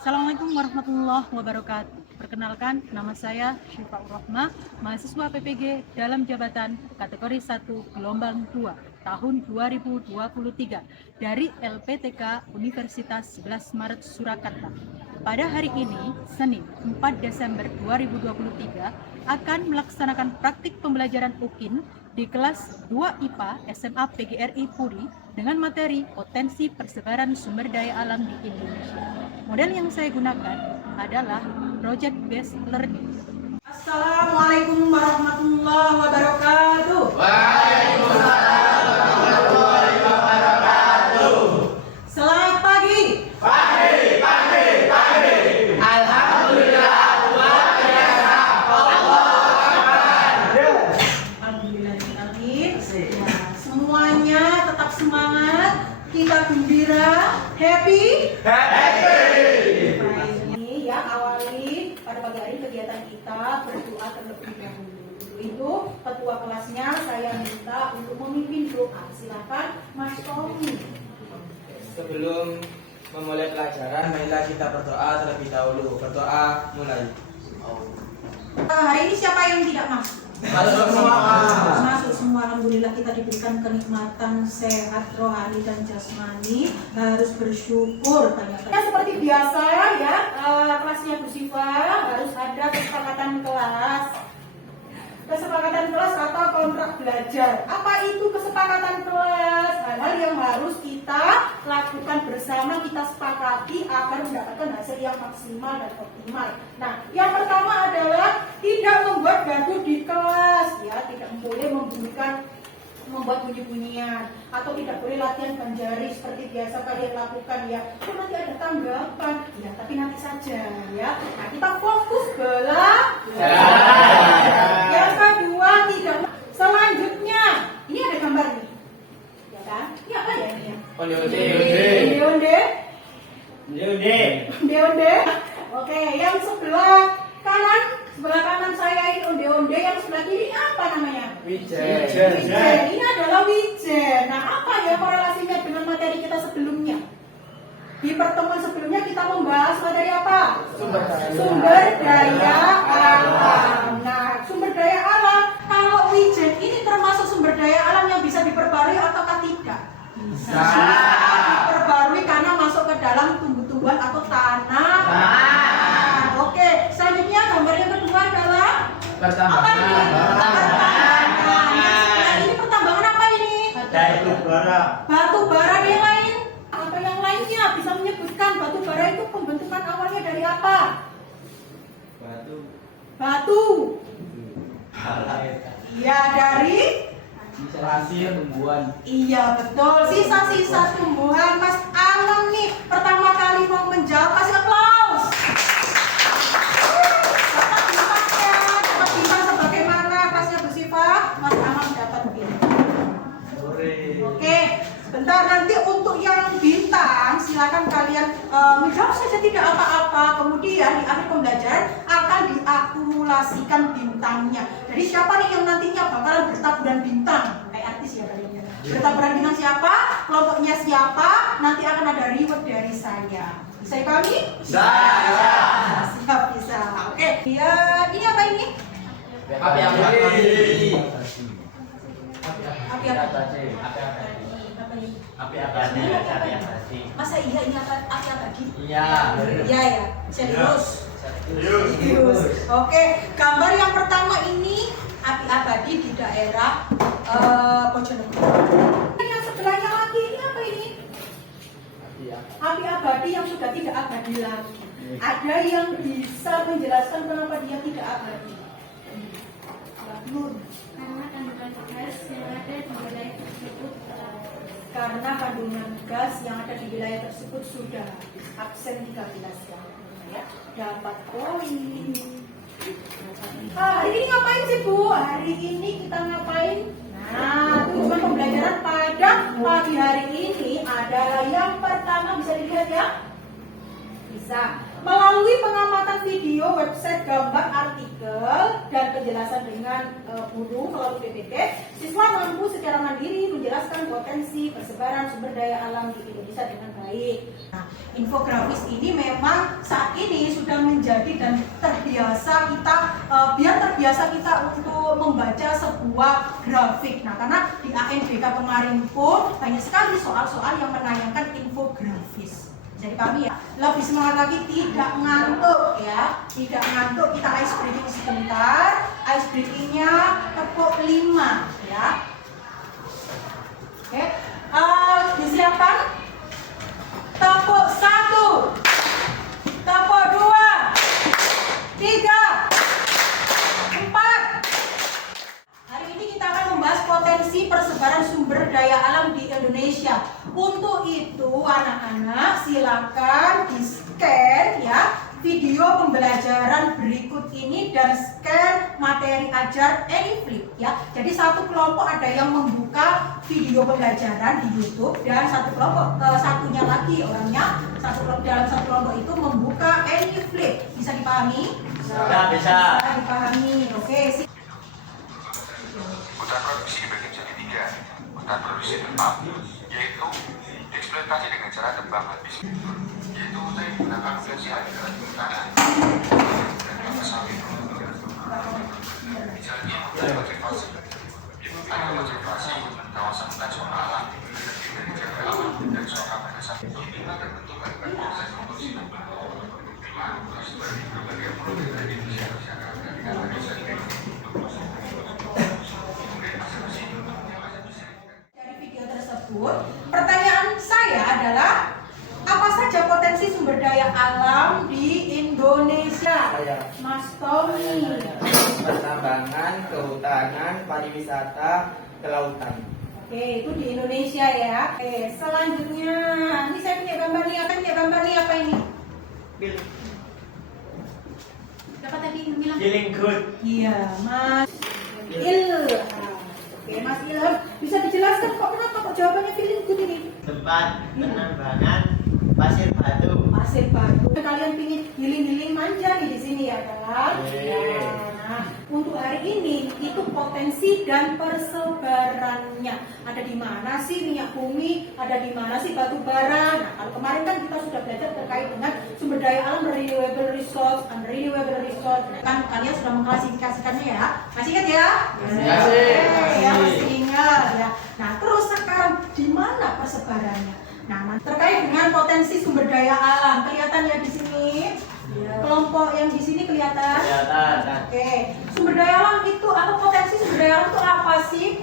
Assalamualaikum warahmatullahi wabarakatuh. Perkenalkan, nama saya Syifa Urrohmah, mahasiswa PPG dalam jabatan kategori 1 gelombang 2 tahun 2023 dari LPTK Universitas 11 Maret Surakarta. Pada hari ini, Senin 4 Desember 2023, akan melaksanakan praktik pembelajaran UKIN di kelas 2 IPA SMA PGRI Puri dengan materi potensi persebaran sumber daya alam di Indonesia. Model yang saya gunakan adalah Project Based Learning. Assalamualaikum warahmatullahi wabarakatuh. Waalaikumsalam warahmatullahi wabarakatuh. Selamat pagi. Pagi. Alhamdulillah luar biasa. Allahu Akbar. Alhamdulillah. Ya, semuanya tetap semangat, kita gembira, happy. Ini ya, awali pada pagi hari kegiatan kita berdoa terlebih dahulu. Untuk itu ketua kelasnya saya minta untuk memimpin doa. Silakan Mas Tommy. Sebelum memulai pelajaran, marilah kita berdoa terlebih dahulu. Berdoa mulai. Hari ini siapa yang tidak masuk? Masuk semua. Masuk semua. Alhamdulillah kita diberikan kenikmatan sehat rohani dan jasmani. Harus bersyukur. Ya, seperti biasa ya, kelasnya bersifat harus ada kesepakatan kelas. Kesepakatan kelas atau kontrak belajar. Apa itu kesepakatan kelas? Hal-hal yang harus kita lakukan bersama, kita sepakati agar mendapatkan hasil yang maksimal dan optimal. Nah, yang pertama adalah tidak membuat gaduh di kelas, ya, tidak boleh membuat bunyi-bunyian atau tidak boleh latihan banjari seperti biasa kalian lakukan ya. Oh, nanti ada tanggapan, ya tapi nanti saja ya. Nah, kita fokus belajar. Yang kedua, tidak. Selanjutnya, ini ada gambar nih, ya kan? Ini apa ya ini? Onde. Oke, yang sebelah kanan saya ini onde-onde, yang sebelah kiri apa namanya? Wijen. Ini adalah wijen. Nah, apa ya korelasinya dengan materi kita sebelumnya? Di pertemuan sebelumnya kita membahas materi apa? Sumber daya alam. Nah, sumber daya alam, kalau wijen ini termasuk sumber daya alam yang bisa diperbarui ataukah tidak? Bisa diperbarui karena masuk ke dalam tumbuh-tumbuhan atau tanah. Oke, selanjutnya gambar yang kedua adalah apa ini? Pertambangan. Nah, ini pertambangan apa ini? Batu bara. Yang lain? Atau yang lainnya bisa menyebutkan batu bara itu pembentukan awalnya dari apa? Batu. Iya, dari Pasir tumbuhan. iya betul, sisa-sisa tumbuhan. Mas Alam nih pertama kali mau menjawab, kasih aplaus. Dapat bintangnya, dapat bintang sebagaimana kelasnya bersifat. Mas Alam dapat bintang. Oke, sebentar, nanti untuk yang bintang silakan kalian menjawab saja tidak apa-apa. Kemudian di akhir pembelajaran akan diakumulasikan bintangnya. Jadi siapa nih yang nantinya bakalan bertaburan bintang? Kayak artis ya kalian. Bertaburan bintang siapa? Kelompoknya siapa? Nanti akan ada reward dari saya. Bisa dipahami? Bisa. Siap, bisa. Oke. Ya, ini apa ini? Api. Masa iya ini apa? Api abadi? Iya. Iya ya. Serius. Oke, gambar yang pertama ini api abadi di daerah Bojonegoro. Yang sebelahnya lagi ini apa ini? Api abadi yang sudah tidak abadi lagi. Ada yang bisa menjelaskan kenapa dia tidak abadi? Nur. Karena kandungan gas yang ada di wilayah tersebut karena kandungan gas yang ada di wilayah tersebut sudah absen 13 jam. Ya, dapat poin. Hari ini ngapain sih Bu? Hari ini kita ngapain? Nah, tujuan pembelajaran pada pagi hari ini adalah yang pertama bisa dilihat ya? Bisa. Melalui pengamatan video, website, gambar, artikel, dan penjelasan dengan guru melalui PPT, siswa mampu secara mandiri menjelaskan potensi persebaran sumber daya alam di Indonesia dengan baik. Nah, infografis ini memang saat ini sudah menjadi dan terbiasa kita, biar terbiasa kita untuk membaca sebuah grafik. Nah, karena di ANBK kemarin pun banyak sekali soal-soal yang menayangkan infografis. Jadi kami ya lebih semangat lagi, tidak ngantuk ya, tidak ngantuk. Kita ice breaking sebentar. Ice breakingnya tepuk 5 ya. Oke, disiapkan. Tepuk 1, tepuk 2, 3, 4. Hari ini kita akan membahas potensi persebaran sumber daya alam di Indonesia. Untuk itu anak-anak silakan di-scan ya video pembelajaran berikut ini dan scan materi ajar EduFlip ya. Jadi satu kelompok ada yang membuka video pembelajaran di YouTube dan satu kelompok satunya lagi orangnya dalam satu kelompok itu membuka EduFlip. Bisa dipahami? Bisa. Bisa dipahami. Oke. Hutan produksi dibagi menjadi 3. Hutan produksi tetap, yaitu dieksploitasi dengan cara tebang habis, yaitu hutan yang menggunakan urgensi air dan tanah dan kelapa sawit. Misalnya hutan konservasi, ada konservasi kawasan hutan zona alam dari jaga alam dan zona batasan. Ini terbentuk dari proses produksi dan berbagai produk dari Indonesia dengan barisan pertanyaan saya adalah apa saja potensi sumber daya alam di Indonesia? Mas Tommy. Pertambangan, kehutanan, pariwisata, kelautan. Oke, itu di Indonesia ya. Oke, selanjutnya ini saya punya gambar nih, apa ini? Dapat tadi bilang? Feeling good. Iya, Mas Ilham. Oke, Mas Ilham, bisa dijelaskan kenapa jawabannya feeling good ini? Tempat penambangan pasir batu. Pasir batu. Kalian pingin healing manja nih di sini ya kan? Iya. Nah, untuk hari ini itu potensi dan persebarannya. Ada di mana sih minyak bumi? Ada di mana sih batu bara? Nah, kalau kemarin kan kita sudah belajar terkait dengan sumber daya alam renewable resource, unrenewable resource. Kan kalian sudah mengklasifikasikannya ya? Masih ingat ya? Ya, masih ingat ya. Nah, terus sekarang di mana persebarannya? Nah, terkait dengan potensi sumber daya alam, kelihatan ya di sini. Kelompok yang di sini kelihatan? Kelihatan. Oke. Sumber daya alam itu atau potensi sumber daya alam itu apa sih?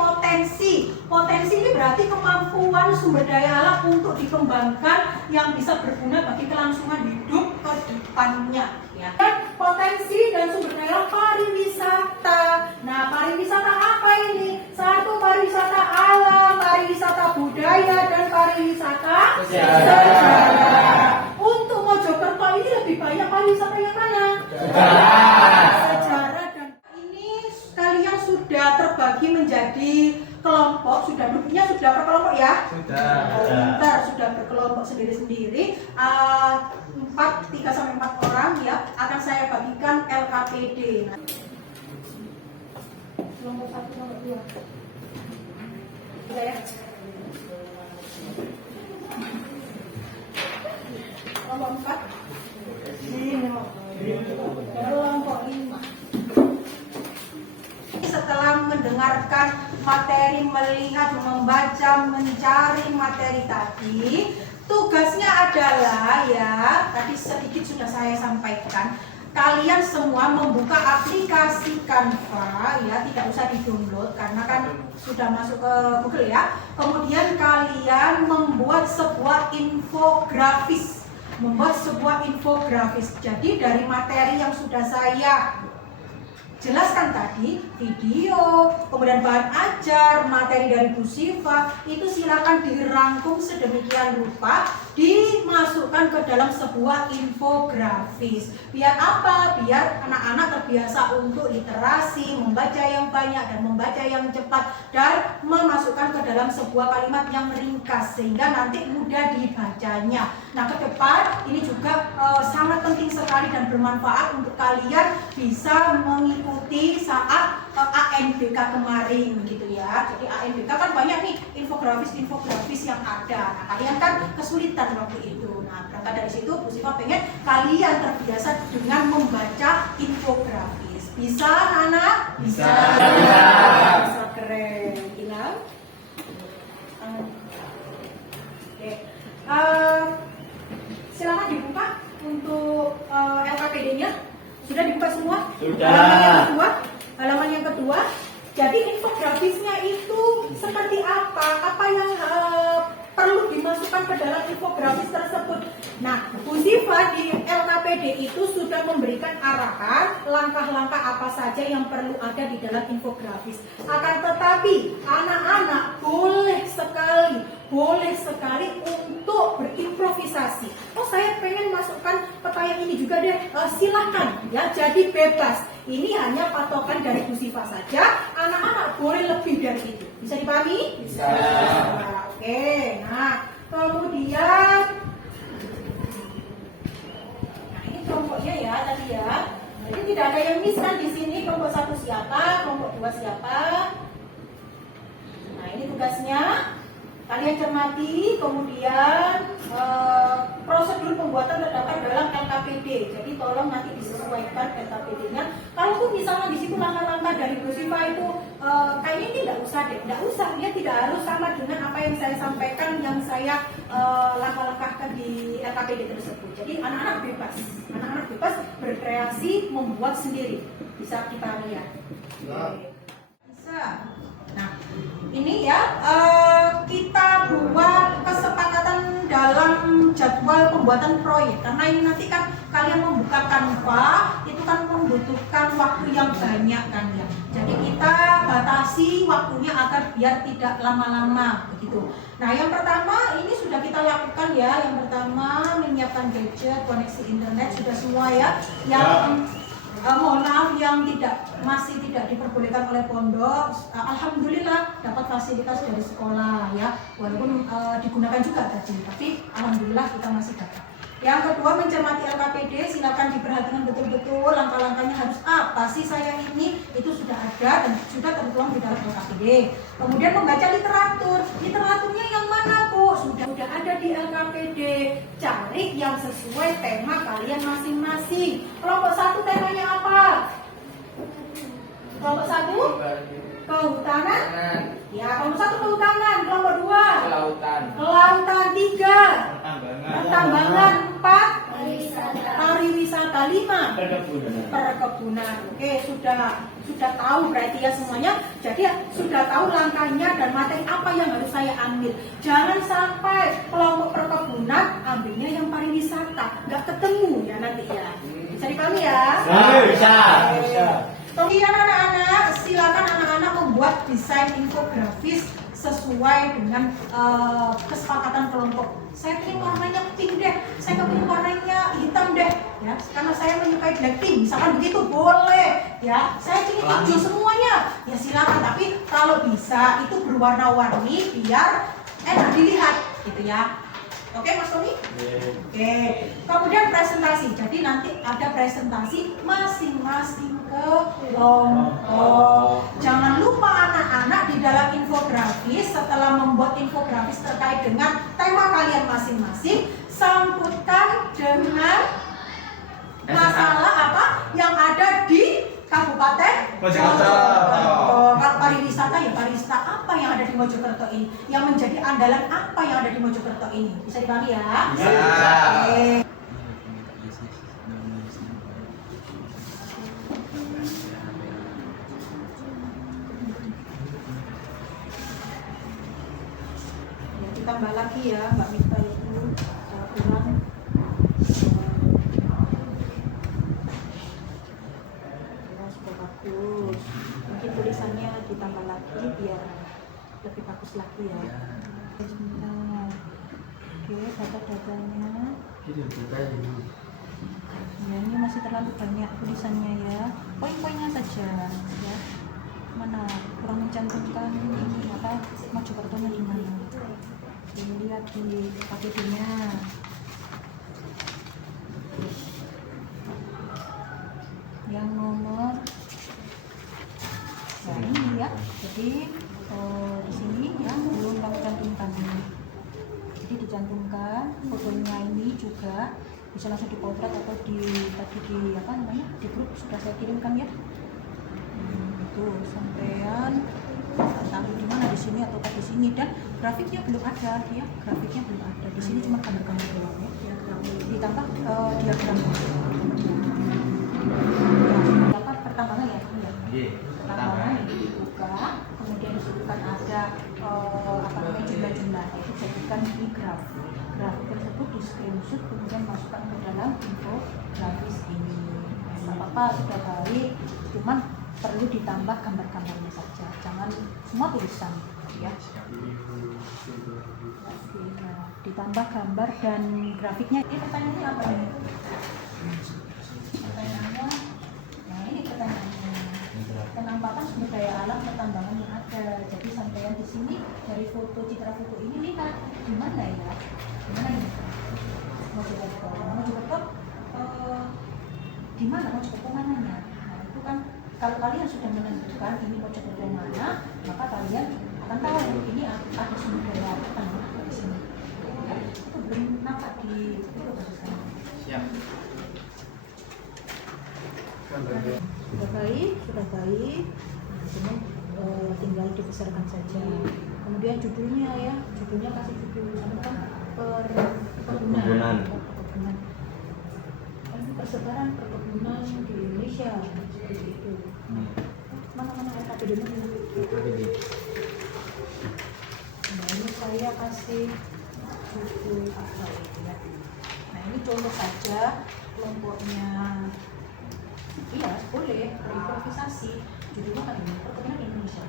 Potensi ini berarti kemampuan sumber daya alam untuk dikembangkan yang bisa berguna bagi kelangsungan hidup ke depannya. Ya. Dan potensi dan sumber daya alam pariwisata. Nah, pariwisata apa ini? Satu, pariwisata alam, pariwisata budaya, dan pariwisata sejarah. Untuk Mojokerto ini lebih banyak pariwisata yang mana? Sejarah. Dan ini kalian sudah terbagi menjadi kelompok, sudah duduknya sudah per kelompok ya? Sudah berkelompok sendiri-sendiri. 3-4 orang ya, akan saya bagikan LKPD. Kelompok 1, kelompok 2. Bisa ya? Kelompok 4. Kelompok 5. Setelah mendengarkan materi, melihat, membaca, mencari materi tadi, tugasnya adalah ya, tadi sedikit sudah saya sampaikan, kalian semua membuka aplikasi Canva ya, tidak usah di-download karena kan sudah masuk ke Google ya. Kemudian kalian membuat sebuah infografis. Jadi dari materi yang sudah saya jelaskan tadi, video, kemudian bahan ajar, materi dari Bu Siva, itu silakan dirangkum sedemikian rupa, dimasukkan ke dalam sebuah infografis. Biar apa? Biar anak-anak terbiasa untuk literasi, membaca yang banyak dan membaca yang cepat, dan memasukkan ke dalam sebuah kalimat yang ringkas sehingga nanti mudah dibacanya. Nah, ke depan ini juga sangat penting sekali dan bermanfaat untuk kalian bisa mengikuti saat ANBK kemarin gitu ya. Jadi ANBK kan banyak nih infografis yang ada. Nah, kalian kan kesulitan waktu itu. Nah, berangkat dari situ Bu Siva pengen kalian terbiasa dengan membaca infografis. Bisa, anak? Bisa. Bisa, keren. Hilang? Oke. Silakan dibuka untuk LKPD-nya. Sudah dibuka semua? Sudah. Halaman yang kedua. Jadi infografisnya itu seperti apa? Apa yang perlu dimasukkan ke dalam infografis tersebut? Nah, Bu Siva di LKPD itu sudah memberikan arahan langkah-langkah apa saja yang perlu ada di dalam infografis. Akan tetapi anak-anak boleh sekali untuk berimprovisasi. Oh, saya pengen masukkan peta yang ini juga deh. Silahkan ya, jadi bebas. Ini hanya patokan dari Bu Siva saja. Anak-anak boleh lebih dari itu. Bisa dipahami? Bisa. Oke. Nah, kemudian ini kelompoknya ya tadi ya. Jadi tidak ada yang miss kan di sini. Kelompok 1 siapa, kelompok 2 siapa. Nah, ini tugasnya. Kalian cermati, kemudian prosedur pembuatan terdapat dalam LKPD. Jadi tolong nanti disesuaikan LKPD-nya. Kalau tuh misalnya di situ langkah-langkah dari Bu Siva itu kayaknya ini tidak usah deh, tidak usah. Dia tidak harus sama dengan apa yang saya sampaikan, yang saya langkah-langkahkan di LKPD tersebut. Jadi anak-anak bebas berkreasi, membuat sendiri. Bisa kita lihat. Bisa. Nah, ini ya kita buat kesepakatan dalam jadwal pembuatan proyek, karena ini nanti kan kalian membuka Canva itu kan membutuhkan waktu yang banyak kan ya. Jadi kita batasi waktunya agar biar tidak lama-lama begitu. Nah, yang pertama ini sudah kita lakukan ya. Yang pertama menyiapkan gadget, koneksi internet sudah semua ya. Yang mohon maaf yang masih tidak diperbolehkan oleh pondok, alhamdulillah dapat fasilitas dari sekolah ya, walaupun digunakan juga tadi, tapi alhamdulillah kita masih dapat. Yang kedua, mencermati LKPD, silakan diperhatikan betul-betul langkah-langkahnya harus apa sih saya ini, itu sudah ada dan sudah tertuang di dalam LKPD. Kemudian membaca literaturnya yang mana Bu? Sudah ada di LKPD. Cari yang sesuai tema kalian masing-masing. Kelompok 1 temanya apa? Kelompok 1 kehutanan. Ya, kelompok 1 kehutanan. Kelompok 2 kelautan. 3 pertambangan. 4 pariwisata. 5 perkebunan. Oke, sudah tahu berarti ya semuanya. Jadi sudah tahu langkahnya dan materi apa yang harus saya ambil. Jangan sampai kelompok perkebunan ambilnya yang pariwisata, nggak ketemu ya nanti ya. Bisa dipahami ya? Bisa. Kemudian anak-anak, silakan anak-anak membuat desain infografis sesuai dengan kesepakatan kelompok. Saya ingin warnanya pink deh, saya ingin warnanya hitam deh, ya. Karena saya menyukai Blackpink, misalkan begitu boleh, ya. Saya ingin hijau semuanya, ya silakan. Tapi kalau bisa itu berwarna-warni biar enak dilihat, gitu ya. Oke, Mas Tommy? Oke. Kemudian presentasi. Jadi nanti ada presentasi masing-masing kelompok. Jangan lupa anak-anak di dalam infografis, setelah membuat infografis terkait dengan tema kalian masing-masing, sambutkan dengan masalah apa yang ada di Kabupaten Mojokerto. Kalau pariwisata ya pariwisata apa yang ada di Mojokerto ini, yang menjadi andalan apa yang ada di Mojokerto ini, bisa dipahami ya? Bisa. Oke. Ya, ditambah lagi ya Mbak Mita itu kurang. Bagus. lagi biar lebih bagus lagi ya. Bismillah. Oke, data-datanya. Ya, ini masih terlalu banyak tulisannya ya. Poin-poinnya saja ya. Mana kurang mencantumkan ini apa Mojokertonya di mana? Lihat di KTP-nya. Yang nomor ya ini ya. Jadi di sini ya belum kami cantumkan. Jadi dicantumkan fotonya ini juga bisa langsung dipotret atau di tadi di apa namanya di grup sudah saya kirimkan ya. Itu sampean tahu di mana di sini atau di sini, dan grafiknya belum ada ya, grafiknya belum ada di sini, cuma gambar-gambar doang ya, ditambah diagram apa pertambangan ya kamu ya, pertambangan ini dibuka, kemudian disebutkan ada apa namanya jumlah-jumlahnya, dijadikan di grafik tersebut di screenshot kemudian masukkan ke dalam infografis ini. Nggak apa-apa, sudah baik, cuman perlu ditambah gambar-gambarnya saja, jangan semua tulisan ya. Oke, nah, ditambah gambar dan grafiknya. Ini pertanyaannya apa nih? Pertanyaannya, nah ini pertanyaannya. Penampakan sumber daya alam pertambangan yang ada. Jadi sampean di sini dari foto citra foto ini lihat di mana ya? Di mana ini? Mojokerto. Di mana Mojokerto mananya? Nah itu kan. Kalau kalian sudah menentukan ini Mojokerto mana, maka kalian akan tahu ini ada sumber daya apa di sini. Ya, itu belum nampak di itu barusan. Siap. Sudah baik. Nah, cuma tinggal dibesarkan saja. Kemudian judulnya ya, judulnya kasih judul apa? Perkebunan. Persebaran perkebunan di Indonesia seperti itu. Mana RKPD-nya? Nah ini saya kasih judul apa ini ya. Nah ini contoh saja kelompoknya. Iya boleh berimprovisasi. Judulnya kan ini perkebunan Indonesia,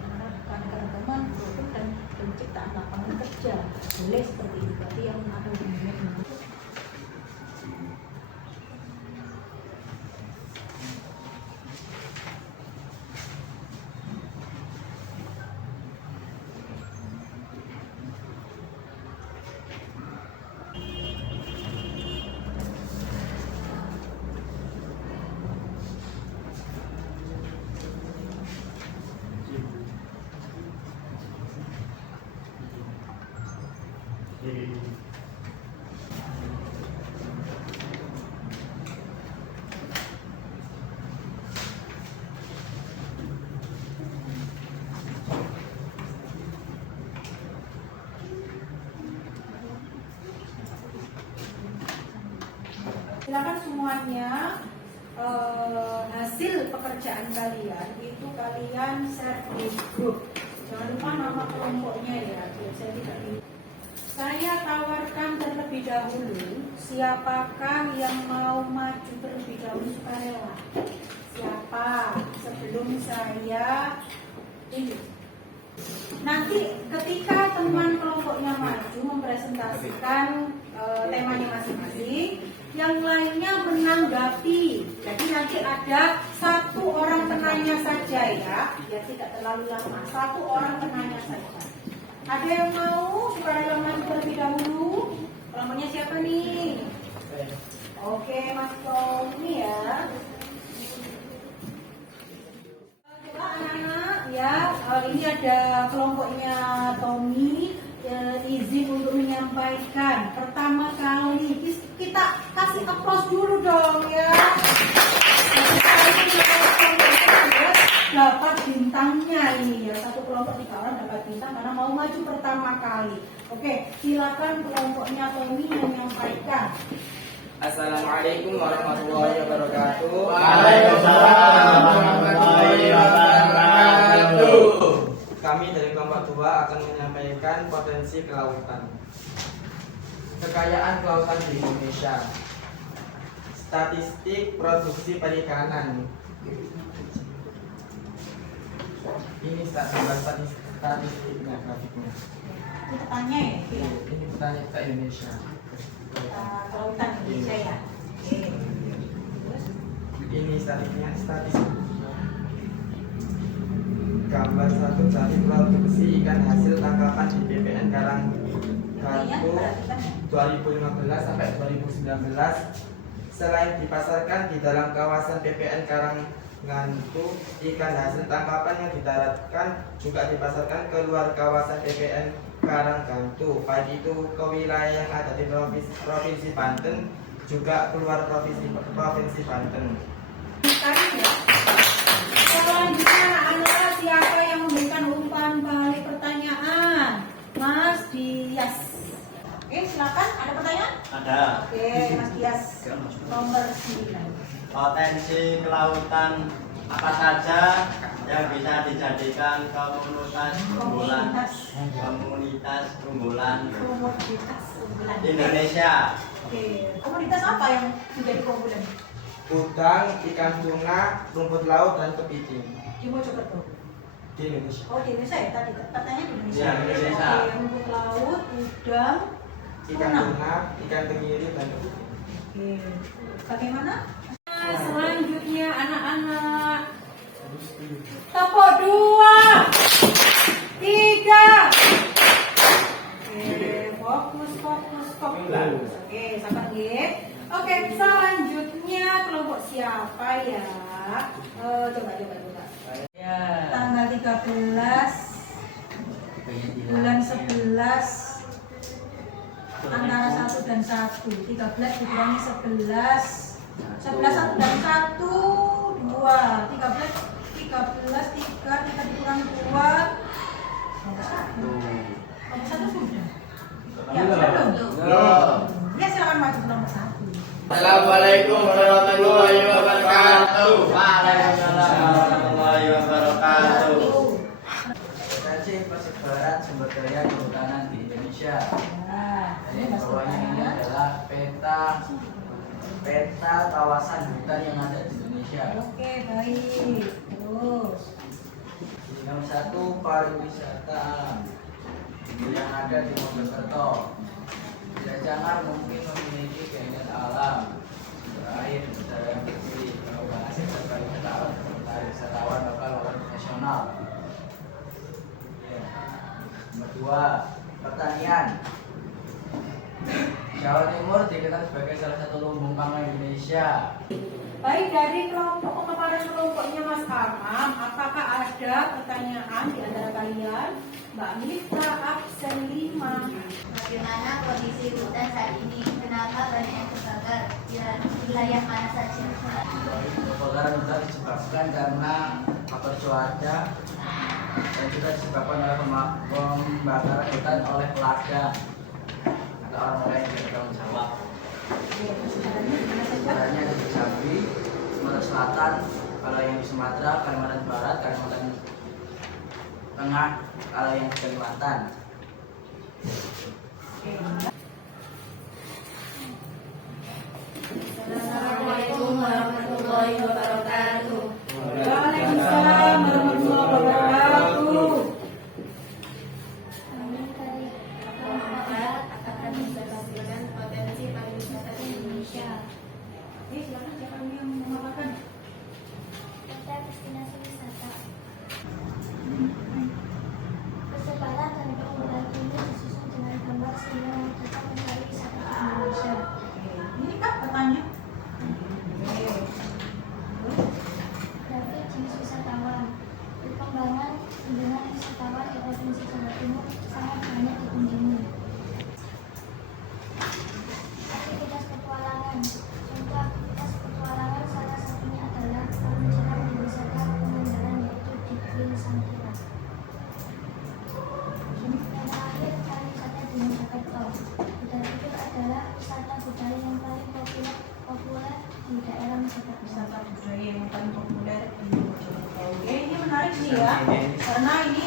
keanekaragaman produk dan penciptaan lapangan kerja. Boleh seperti ini. Berarti yang ada hubungannya dengan silakan semuanya hasil pekerjaan kalian itu kalian share di grup. Jangan lupa nama kelompoknya ya, biar saya tidak lupa. Saya tawarkan terlebih dahulu siapakah yang mau maju terlebih dahulu sukarela. Siapa sebelum saya ini. Nanti ketika teman kelompoknya maju mempresentasikan temanya masing-masing, yang lainnya menanggapi. Jadi nanti ada satu orang penanya saja ya, biar tidak terlalu lama. Satu orang penanya saja. Ada yang mau sukarela maju terlebih dahulu? Kelompoknya siapa nih? Oke, Mas Tommy ya. Coba anak-anak ya, ini ada kelompoknya Tommy. Izin untuk menyampaikan pertama kali kita kasih applause dulu dong ya. Dapat bintangnya ini ya, satu kelompok 3 orang dapat bintang karena mau maju pertama kali. Oke, silakan kelompoknya Tommy yang menyampaikan. Assalamualaikum warahmatullahi wabarakatuh. Waalaikumsalam warahmatullahi wabarakatuh. Kami dari kelompok 2 akan menyampaikan potensi kelautan. Kekayaan kelautan di Indonesia. Statistik produksi perikanan. Ini statistiknya, grafiknya. Itu petanya ya? Iya. Ini petanya kita Indonesia. Kelautan Indonesia ya. Oke. Terus Ini statistik. Gambar 1 dari produksi ikan hasil tangkapan di BPN Karang iya, Gantu perhatikan ya. 2015 sampai 2019. Selain dipasarkan di dalam kawasan BPN Karang Gantu, ikan hasil tangkapan yang didaratkan juga dipasarkan ke luar kawasan BPN Karang Gantu, baik itu ke wilayah yang ada di provinsi Banten juga keluar provinsi Banten. Sekarang ya. Selanjutnya anak-anak siapa yang memberikan umpan balik pertanyaan? Mas Dias. Oke, silakan. Ada pertanyaan? Ada. Oke, Mas Dias. Nomor 9. Potensi kelautan apa saja yang bisa dijadikan komunitas unggulan Komoditas unggulan. Indonesia? Oke, komoditas apa yang menjadi keunggulan? Udang, ikan tuna, rumput laut, dan kepiting Di Mojokerto. di Indonesia. Oh, di Indonesia ya tadi. Pertanyaan di Indonesia. Iya, Indonesia. Oke, rumput laut, udang, Ikan tuna, ikan tenggiri, dan kepiting. Oke. Bagaimana? Selanjutnya anak-anak. Tepuk 2, 3. Oke, fokus. Oke, sabar nggih. Oke, selanjutnya kelompok siapa ya? Coba. Tanggal 13 bulan 11 antara 1 dan 1. 13 dikurangi 11. 11 1 dan 1 2. 13 3 kita dikurangi 2. Nomor 1 sudah. Ya, sudah belum? Ya, silakan maju ke nomor 1. Assalamualaikum warahmatullahi wabarakatuh. Waalaikumsalam warahmatullahi wabarakatuh. Potensi persebaran sumber daya kehutanan di Indonesia. Nah, Jadi bawahnya ini adalah peta kawasan hutan yang ada di Indonesia. Oke, baik. Terus. Nomor 1 pariwisata alam yang ada di Mojokerto. Tidak jangan mungkin memiliki keindahan alam, air, udara yang bersih, pengembangan sektor pariwisata alam menarik wisatawan lokal maupun nasional. Nomor 2 pertanian. Jawa Timur dikenal sebagai salah satu lumbung pangan Indonesia. Baik, dari kelompok kemarin kelompoknya Mas Amam, apakah ada pertanyaan di antara kalian? Mbak Mifta, absen 5. Bagaimana kondisi hutan saat ini? Kenapa banyak yang terbakar? Di wilayah mana saja? Kebakaran hutan disebabkan karena faktor cuaca dan juga disebabkan oleh pembakaran hutan oleh peladang atau orang-orang yang tidak bertanggung jawab. Sebenarnya di Jambi, Sumatera Selatan, kalau yang di Sumatera, Kalimantan Barat, Kalimantan Tengah, kalau yang di Kalimantan. Assalamualaikum warahmatullahi wabarakatuh. Waalaikumsalam warahmatullahi wabarakatuh. Kami dari Barat akan menjelaskan potensi pariwisata di Indonesia. Silakan siapa yang mengatakan? Kota destinasi wisata. Persebaran dan keunggulan ini disusun dengan gambar sehingga kita mencari wisata di Indonesia. Ini kan petanya. Grafik jenis wisatawan. Perkembangan kunjungan wisatawan di Provinsi Jawa Timur sangat banyak dikunjungi. Aktivitas petualangan. Contoh aktivitas petualangan salah satunya adalah peluncuran di wisata Pangandaran yaitu di Kuil Sangkira. Dan terakhir pariwisata di Mojokerto. Budaya adalah wisata budaya yang paling populer di daerah Mojokerto. Wisata budaya yang paling populer di Mojokerto. Oke, ini menarik nih ya, karena ini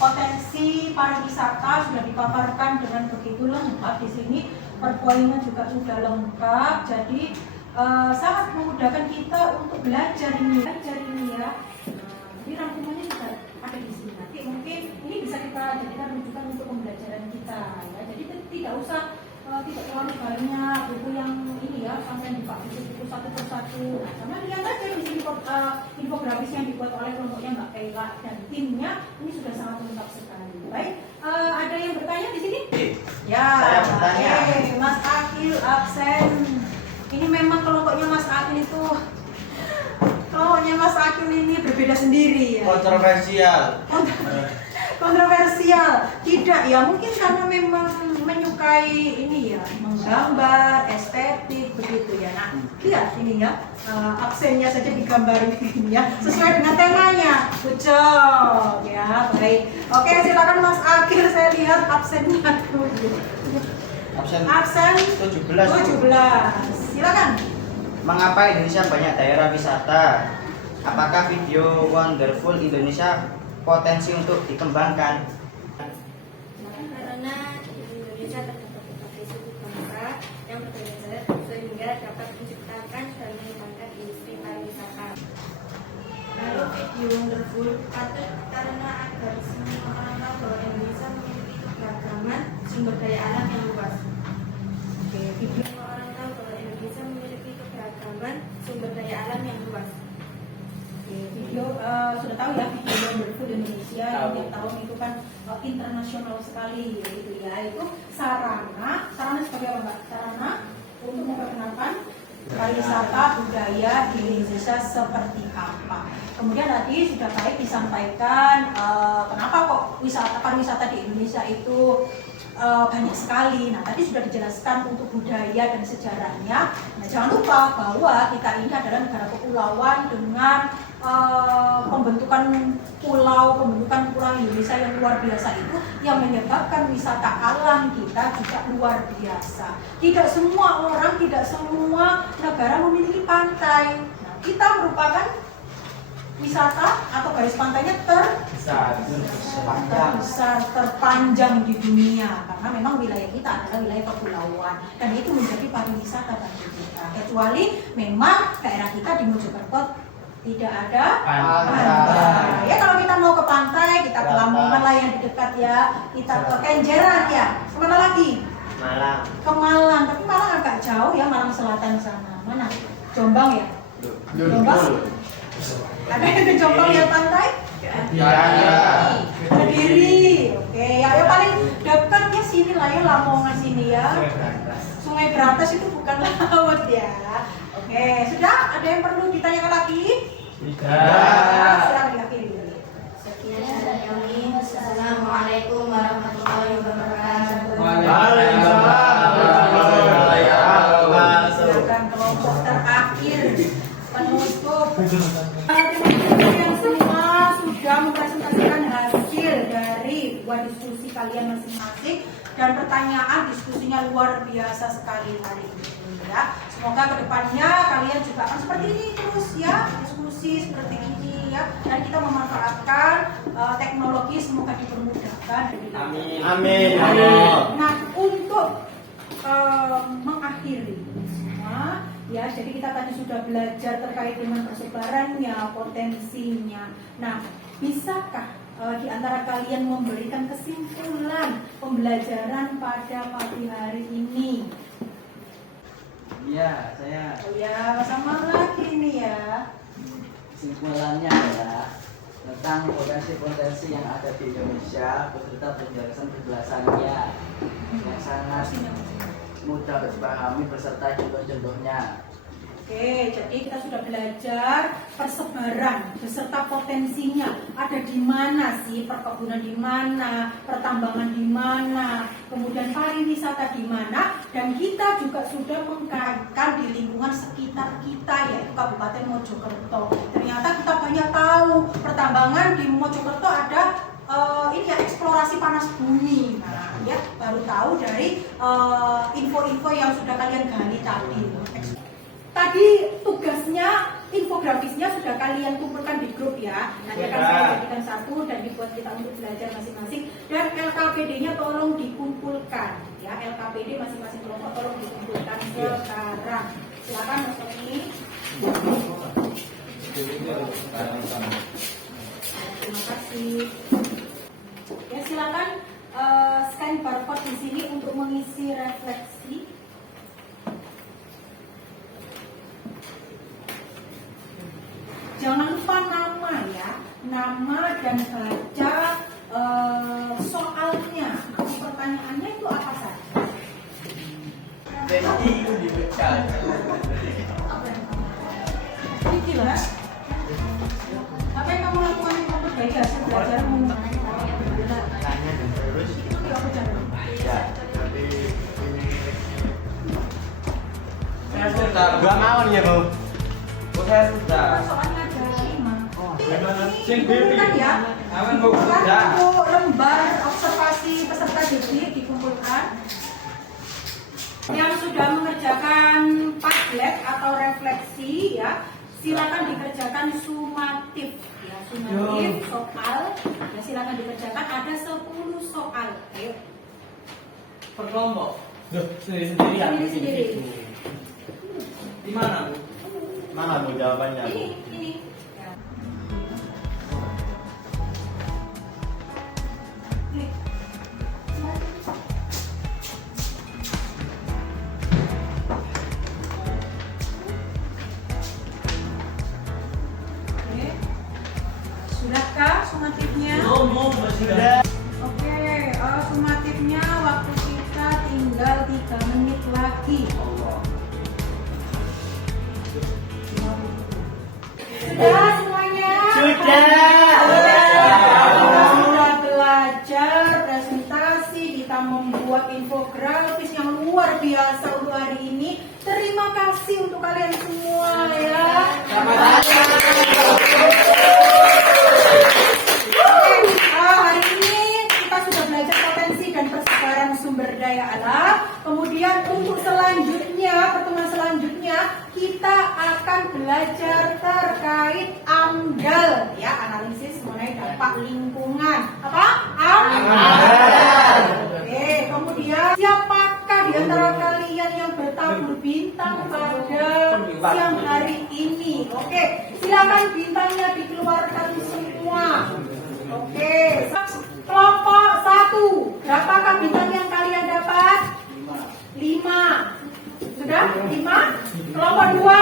potensi pariwisata sudah dipaparkan dengan begitu lengkap di sini. Perpoinnya juga sudah lengkap, jadi sangat memudahkan kita untuk belajar ini ya. Jadi rangkumannya sudah ada di sini. Nanti mungkin ini bisa kita jadikan rujukan untuk pembelajaran kita ya. Jadi tidak usah tidak terlalu banyak buku yang ini ya, sampai dipakai buku satu persatu. Nah, sama lihat aja di sini infografis yang dibuat oleh kelompoknya Mbak Kayla dan timnya, ini sudah sangat lengkap sekali. Baik, ada yang bertanya di sini? Ya, Saya bertanya. Mas Akil absen. Ini memang kelompoknya Mas Akil itu, kelompoknya Mas Akil ini berbeda sendiri ya. Kontroversial. Kontroversial. Tidak ya, mungkin karena memang menyukai ini ya, menggambar, estetik begitu ya. Nah, lihat ini ya, absennya saja digambar ini ya, sesuai dengan temanya. Betul ya, baik. Oke, silakan Mas Akil, saya lihat absennya dulu. Absen 17. Silakan. Mengapa Indonesia banyak daerah wisata? Apakah video Wonderful Indonesia potensi untuk dikembangkan? Karena di Indonesia terdapat berbagai suku bangsa yang berbeda sehingga dapat menciptakan dan mengembangkan industri pariwisata. Lalu video Wonderful patut karena agar semua orang tahu bahwa Indonesia memiliki keberagaman sumber daya alam yang luas. Oke, video. Semua orang tahu bahwa Indonesia memiliki keberagaman sumber daya alam yang luas. Video sudah tahu ya, video Wonderful Indonesia yang tiap tahun itu kan internasional sekali gitu ya. Itu sarana sebagai apa Mbak? Sarana untuk memperkenalkan pariwisata budaya di Indonesia seperti apa. Kemudian tadi sudah baik disampaikan kenapa kok pariwisata di Indonesia itu banyak sekali. Nah, tadi sudah dijelaskan untuk budaya dan sejarahnya. Nah, jangan lupa bahwa kita ini adalah negara kepulauan dengan pembentukan pulau Indonesia yang luar biasa itu yang menyebabkan wisata alam kita juga luar biasa. Tidak semua orang, tidak semua negara memiliki pantai. Nah, kita merupakan wisata atau garis pantainya terbesar, terpanjang di dunia karena memang wilayah kita adalah wilayah kepulauan dan itu menjadi pariwisata bagi kita. Kecuali memang daerah kita di Mojokerto tidak ada pantai. Ya kalau kita mau ke pantai, kita ke Lamongan lah yang di dekat ya, kita ke Kenjeran ya. Kemana lagi? Malang. Ke Malang, tapi Malang agak jauh ya, Malang Selatan sana. Mana? Jombang ya? Jombang? Ada yang ke Jombang lihat pantai? Kediri. Oke, ya paling dekatnya sini lah ya, Lamongan sini ya. Sungai Berantas itu bukan laut ya. Oke, sudah? Ada yang perlu ditanyakan lagi? Silakan diakhiri. Sekian dari kami. Assalamualaikum warahmatullahi wabarakatuh. Silakan kelompok terakhir penutup. Yang semua sudah mempresentasikan hasil dari diskusi kalian masing-masing dan pertanyaan diskusinya luar biasa sekali hari ini ya. Semoga kedepannya kalian juga akan seperti ini terus ya, diskusi seperti ini ya, dan kita memanfaatkan teknologi semoga dipermudahkan. Amin. Nah, untuk mengakhiri semua ya, jadi kita tadi sudah belajar terkait dengan persebarannya, potensinya. Nah, bisakah di antara kalian memberikan kesimpulan pembelajaran pada pagi hari ini? Iya, saya. Oh ya, sama lagi nih ya. Kesimpulannya adalah tentang potensi-potensi yang ada di Indonesia beserta penjelasannya yang sangat mudah dipahami beserta contoh-contohnya. Oke, jadi kita sudah belajar persebaran beserta potensinya. Ada di mana sih perkebunan, di mana pertambangan, di mana kemudian pariwisata di mana, dan kita juga sudah mengkaitkan di lingkungan sekitar kita yaitu Kabupaten Mojokerto. Ternyata kita banyak tahu pertambangan di Mojokerto ada ini ya, eksplorasi panas bumi. Nah, ya baru tahu dari info-info yang sudah kalian gali tadi. Tadi tugasnya, infografisnya sudah kalian kumpulkan di grup ya. Nanti akan saya jadikan satu dan dibuat kita untuk belajar masing-masing. Dan LKPD-nya tolong dikumpulkan ya. LKPD masing-masing kelompok tolong dikumpulkan sekarang. Silakan Mas Tony. kasih. Ya, silakan scan barcode di sini untuk mengisi refleksi. Jangan lupa nama ya, nama dan baca soalnya atau pertanyaannya itu apa saja. Jadi itu dibaca. Ini lah. Apa yang kamu lakukan untuk memperbaiki hasil belajarmu? Tanya dan terus. Itu tidak apa cara? Ya, tapi Saya sudah. gak mau ya, Bu. Saya sudah. Soalnya ada 5. Gimana? Dikumpulkan ya. Aman, Bu. Bukan Sudah. untuk lembar observasi peserta didik dikumpulkan. Yang sudah mengerjakan Padlet atau refleksi ya, silakan dikerjakan sumatif ya, sumatif soal ya, silakan dikerjakan, ada 10 soal. Ayo. Per kelompok. Loh, sendiri-sendirian. Sendiri-sendiri. Di mana, Bu? Mana Bu jawabannya, Bu? Ini. Ya. Klik. Oke. Sudahkah sumatifnya? Sudah. Oke, sumatifnya waktu kita tinggal 3 menit lagi. Sudah semuanya? Sudah. Kita sudah belajar presentasi, kita membuat infografis yang luar biasa untuk hari ini. Terima kasih untuk kalian semua ya. Hari ini kita sudah belajar potensi dan persebaran sumber daya alam. Kemudian untuk selanjutnya, pertemuan selanjutnya kita akan belajar terkait AMDAL ya, analisis mengenai dampak lingkungan. Apa? AMDAL. Oke, kemudian siapakah di antara kalian yang bertabur bintang pada siang hari ini? Oke, silakan bintangnya dikeluarkan semua. Oke, kelompok 1, berapakah bintang yang kalian dapat? 5. Sudah? 5? Kelompok 2.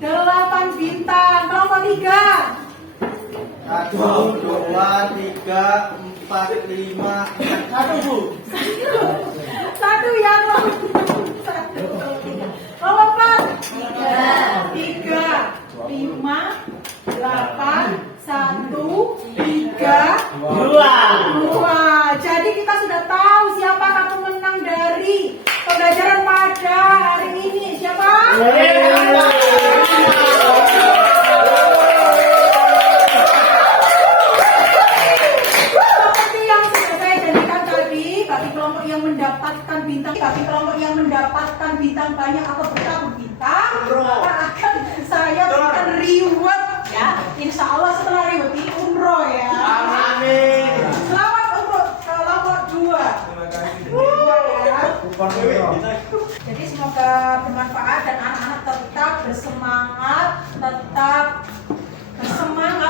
8 bintang. Kelompok 3. 1, 2, 3, 4, 5, 1, Bu. 1 ya, kelompok 4. 3, 5, 8, 1, 3, 2. Jadi kita sudah tahu siapakah pemenang dari pembelajaran pada hari ini. Siapa? Seperti yang sudah saya janjikan tadi, bagi kelompok yang mendapatkan bintang banyak atau bertabur bintang, maka akan saya berikan reward ya. Insya Allah setelah reward ini umroh ya. Amin. Selamat untuk kelompok 2. Jadi semoga bermanfaat dan anak-anak tetap bersemangat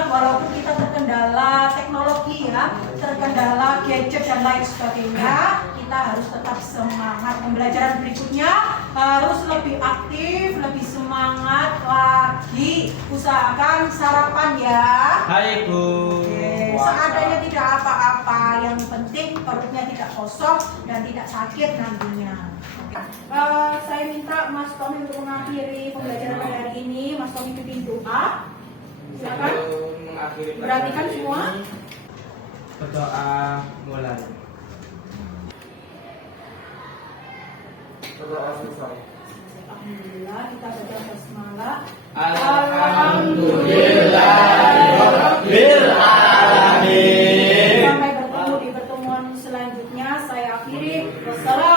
walaupun kita terkendala teknologi ya, terkendala gadget dan lain sebagainya, kita harus tetap semangat. Pembelajaran berikutnya harus lebih aktif, lebih semangat lagi. Usahakan sarapan ya. Hai, Bu. Oke, seadanya tidak apa-apa, yang penting perutnya tidak kosong dan tidak sakit nantinya. Oke. Saya minta Mas Tommy untuk mengakhiri pembelajaran pada hari ini. Mas Tommy pimpin doa. Silakan. Perhatikan semua. Berdoa mulai. Berdoa susah. Alhamdulillah, kita baca basmalah. Alhamdulillahirabbil alamin. Sampai bertemu di pertemuan selanjutnya. Saya akhiri. Wassalamualaikum.